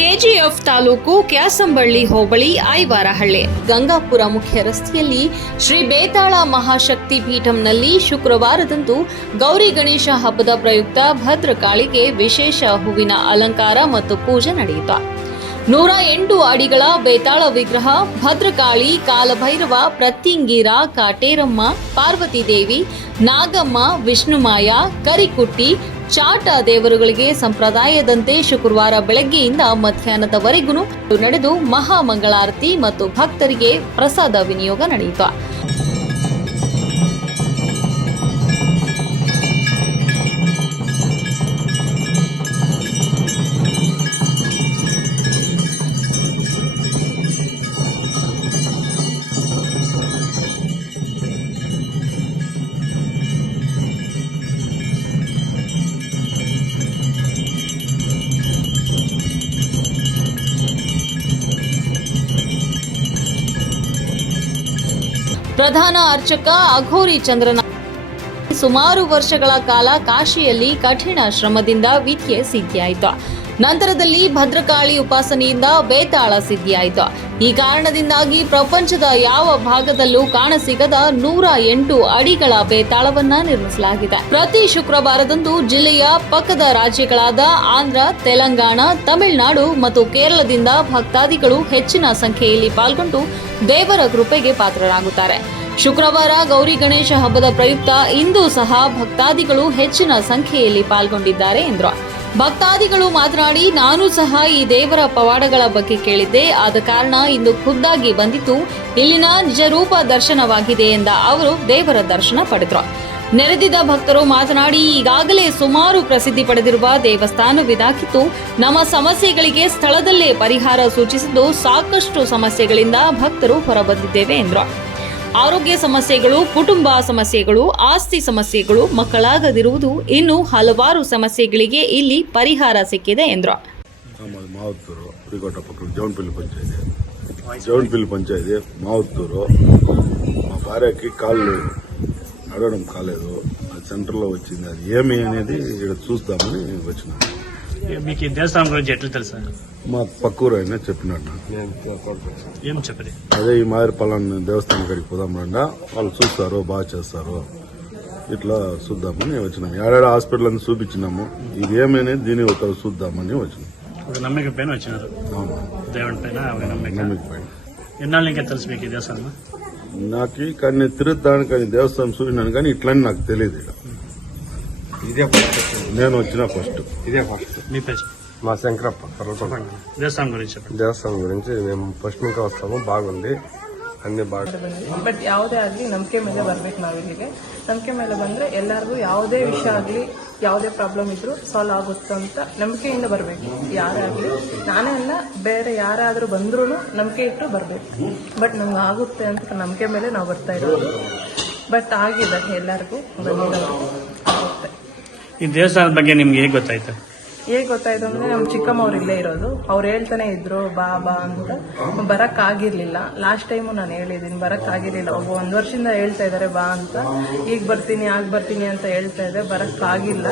KGF taluk Kyasamballi ಹೋಬಳಿ ಐವಾರಹಳ್ಳಿ ಗಂಗಾಪುರ ಮುಖ್ಯ ರಸ್ತೆಯಲ್ಲಿ ಶ್ರೀ ಬೇತಾಳ ಮಹಾಶಕ್ತಿ ಪೀಠಂನಲ್ಲಿ ಶುಕ್ರವಾರದಂದು ಗೌರಿ ಗಣೇಶ ಹಬ್ಬದ ಪ್ರಯುಕ್ತ ಭದ್ರಕಾಳಿಗೆ ವಿಶೇಷ ಹೂವಿನ ಅಲಂಕಾರ ಮತ್ತು ಪೂಜೆ ನಡೆಯಿತು. ನೂರ ಎಂಟು ಅಡಿಗಳ ಬೇತಾಳ ವಿಗ್ರಹ, ಭದ್ರಕಾಳಿ, ಕಾಲಭೈರವ ಪ್ರತ್ಯಂಗೀರ ಕಾಟೇರಮ್ಮ ಪಾರ್ವತಿದೇವಿ ನಾಗಮ್ಮ, ವಿಷ್ಣುಮಾಯ, ಕರಿಕುಟ್ಟಿ, ಚಾಟ ದೇವರುಗಳಿಗೆ ಸಂಪ್ರದಾಯದಂತೆ ಶುಕ್ರವಾರ ಬೆಳಗ್ಗೆಯಿಂದ ಮಧ್ಯಾಹ್ನದವರೆಗೂ ನಡೆದು ಮಹಾಮಂಗಳಾರತಿ ಮತ್ತು ಭಕ್ತರಿಗೆ ಪ್ರಸಾದ ವಿನಿಯೋಗ ನಡೆಯಿತು. ಪ್ರಧಾನ ಅರ್ಚಕ ಅಘೋರಿ ಚಂದ್ರನ ಸುಮಾರು ವರ್ಷಗಳ ಕಾಲ ಕಾಶಿಯಲ್ಲಿ ಕಠಿಣ ಶ್ರಮದಿಂದ ವಿದ್ಯೆ ಸಿದ್ಧಿಯಾಯಿತು. ನಂತರದಲ್ಲಿ ಭದ್ರಕಾಳಿ ಉಪಾಸನೆಯಿಂದ ಬೇತಾಳ ಸಿದ್ಧಿಯಾಯಿತು. ಈ ಕಾರಣದಿಂದಾಗಿ ಪ್ರಪಂಚದ ಯಾವ ಭಾಗದಲ್ಲೂ ಕಾಣಸಿಗದ ನೂರ ಎಂಟು ಅಡಿಗಳ ಬೇತಾಳವನ್ನ ನಿರ್ಮಿಸಲಾಗಿದೆ. ಪ್ರತಿ ಶುಕ್ರವಾರದಂದು ಜಿಲ್ಲೆಯ ಪಕ್ಕದ ರಾಜ್ಯಗಳಾದ ಆಂಧ್ರ, ತೆಲಂಗಾಣ, ತಮಿಳುನಾಡು ಮತ್ತು ಕೇರಳದಿಂದ ಭಕ್ತಾದಿಗಳು ಹೆಚ್ಚಿನ ಸಂಖ್ಯೆಯಲ್ಲಿ ಪಾಲ್ಗೊಂಡು ದೇವರ ಕೃಪೆಗೆ ಪಾತ್ರರಾಗುತ್ತಾರೆ. ಶುಕ್ರವಾರ ಗೌರಿ ಗಣೇಶ ಹಬ್ಬದ ಪ್ರಯುಕ್ತ ಇಂದು ಸಹ ಭಕ್ತಾದಿಗಳು ಹೆಚ್ಚಿನ ಸಂಖ್ಯೆಯಲ್ಲಿ ಪಾಲ್ಗೊಂಡಿದ್ದಾರೆ ಎಂದರು. ಭಕ್ತಾದಿಗಳು ಮಾತನಾಡಿ, ನಾನು ಸಹ ಈ ದೇವರ ಪವಾಡಗಳ ಬಗ್ಗೆ ಕೇಳಿದ್ದೆ. ಆದ ಕಾರಣ ಇಂದು ಖುದ್ದಾಗಿ ಬಂದಿತು. ಇಲ್ಲಿನ ನಿಜರೂಪ ದರ್ಶನವಾಗಿದೆ ಎಂದ ಅವರು ದೇವರ ದರ್ಶನ ಪಡೆದರು. ನೆರೆದಿದ್ದ ಭಕ್ತರು ಮಾತನಾಡಿ, ಈಗಾಗಲೇ ಸುಮಾರು ಪ್ರಸಿದ್ಧಿ ಪಡೆದಿರುವ ದೇವಸ್ಥಾನವಿದಾಗಿತ್ತು ನಮ್ಮ ಸಮಸ್ಯೆಗಳಿಗೆ ಸ್ಥಳದಲ್ಲೇ ಪರಿಹಾರ ಸೂಚಿಸಿದ್ದು ಸಾಕಷ್ಟು ಸಮಸ್ಯೆಗಳಿಂದ ಭಕ್ತರು ಹೊರಬಂದಿದ್ದೇವೆ ಎಂದರು. ಆರೋಗ್ಯ ಸಮಸ್ಯೆಗಳು, ಕುಟುಂಬ ಸಮಸ್ಯೆಗಳು, ಆಸ್ತಿ ಸಮಸ್ಯೆಗಳು ಮಕ್ಕಳಾಗದಿರುವುದು ಇನ್ನು ಹಲವಾರು ಸಮಸ್ಯೆಗಳಿಗೆ ಇಲ್ಲಿ ಪರಿಹಾರ ಸಿಕ್ಕಿದೆ ಎಂದರು. ಮಾವತ್ತೂರು ಕಾಲು అడగడం కాలేదు. అది సెంటర్లో వచ్చింది. అది ఏమి అనేది ఇక్కడ చూస్తామని వచ్చినాం. మీకు ఈ దేవస్థానం గురించి ఎట్లా తెలుసా? మా పక్కూరు ఆయన చెప్పినాడు నాకు. ఏం చెప్పలేదు అదే ఈ మాదిరి పలాన్ని దేవస్థానం కాడికి పోదాం రండ. వాళ్ళు చూస్తారు బాగా చేస్తారు. ఇట్లా చూద్దామని వచ్చినాం. ఏడాడు హాస్పిటల్ అని చూపించినాము. ఇది ఏమైనా దీని ఒక చూద్దామని వచ్చినాం. ఇప్పుడు నమ్మిక పైన వచ్చినారు. దేవుని పైన నమ్మిక. పైన. ఎన్నాళ్ళు ఇంకా తెలుసు మీకు ఈ నాకు కానీ నేను తిరుగుతాను కానీ దేవస్థానం చూసినాను కానీ ఇట్లని నాకు తెలియదు. ఇదే ఫస్ట్. నేను వచ్చిన ఫస్ట్. ఇదే ఫస్ట్. మీ పేరు మా శంకరప్ప దేవస్థానం గురించి దేవస్థానం గురించి మేము ఫస్ట్ నుంచి వస్తాము బాగుంది. ಹಂಗೆ ಬಟ್ ಯಾವುದೇ ಆಗಲಿ ನಂಬಿಕೆ ಮೇಲೆ ಬರ್ಬೇಕು ನಾವು ಇಲ್ಲಿಗೆ ನಂಬಿಕೆ ಮೇಲೆ ಬಂದ್ರೆ ಎಲ್ಲರಿಗೂ ಯಾವುದೇ ವಿಷಯ ಆಗಲಿ ಯಾವುದೇ ಪ್ರಾಬ್ಲಮ್ ಇದ್ರೂ ಸಾಲ್ವ್ ಆಗುತ್ತೆ ಅಂತ ನಂಬಿಕೆಯಿಂದ ಬರಬೇಕು. ಯಾರೇ ಆಗಲಿ. ನಾನೇ ಅಲ್ಲ ಬೇರೆ ಯಾರಾದರೂ ಬಂದ್ರೂ ನಂಬಿಕೆ ಇಟ್ಟು ಬರಬೇಕು. ಬಟ್ ನಮ್ಗೆ ಆಗುತ್ತೆ ಅಂತ ನಂಬಿಕೆ ಮೇಲೆ ನಾವು ಬರ್ತಾ ಇರೋದು. ಬಟ್ ಆಗಿದೆ ಎಲ್ಲರಿಗೂ. ಬಂದಿರೋದು ಆಗುತ್ತೆ ಈ ದೇವಸ್ಥಾನದ ಬಗ್ಗೆ ನಿಮ್ಗೆ ಹೇಗೆ ಗೊತ್ತಾಯ್ತು? ಹೇಗೆ ಗೊತ್ತಾಯ್ತು ಅಂದ್ರೆ ನಮ್ಮ ಚಿಕ್ಕಮ್ಮ ಅವ್ರು ಇಲ್ಲೇ ಇರೋದು. ಅವ್ರು ಹೇಳ್ತಾನೆ ಇದ್ರು, ಬಾ ಬಾ ಅಂತ. ಬರಕ್ ಆಗಿರ್ಲಿಲ್ಲ ಲಾಸ್ಟ್ ಟೈಮು ನಾನು ಹೇಳಿದೀನಿ ಬರಕ್ ಆಗಿರ್ಲಿಲ್ಲ ಒಬ್ಬ ಒಂದ್ ವರ್ಷದಿಂದ ಹೇಳ್ತಾ ಇದಾರೆ, ಬಾ ಅಂತ. ಈಗ ಬರ್ತೀನಿ, ಆಗ ಬರ್ತೀನಿ ಅಂತ ಹೇಳ್ತಾ ಇದ್ದೆ ಬರಕ್ ಆಗಿಲ್ಲ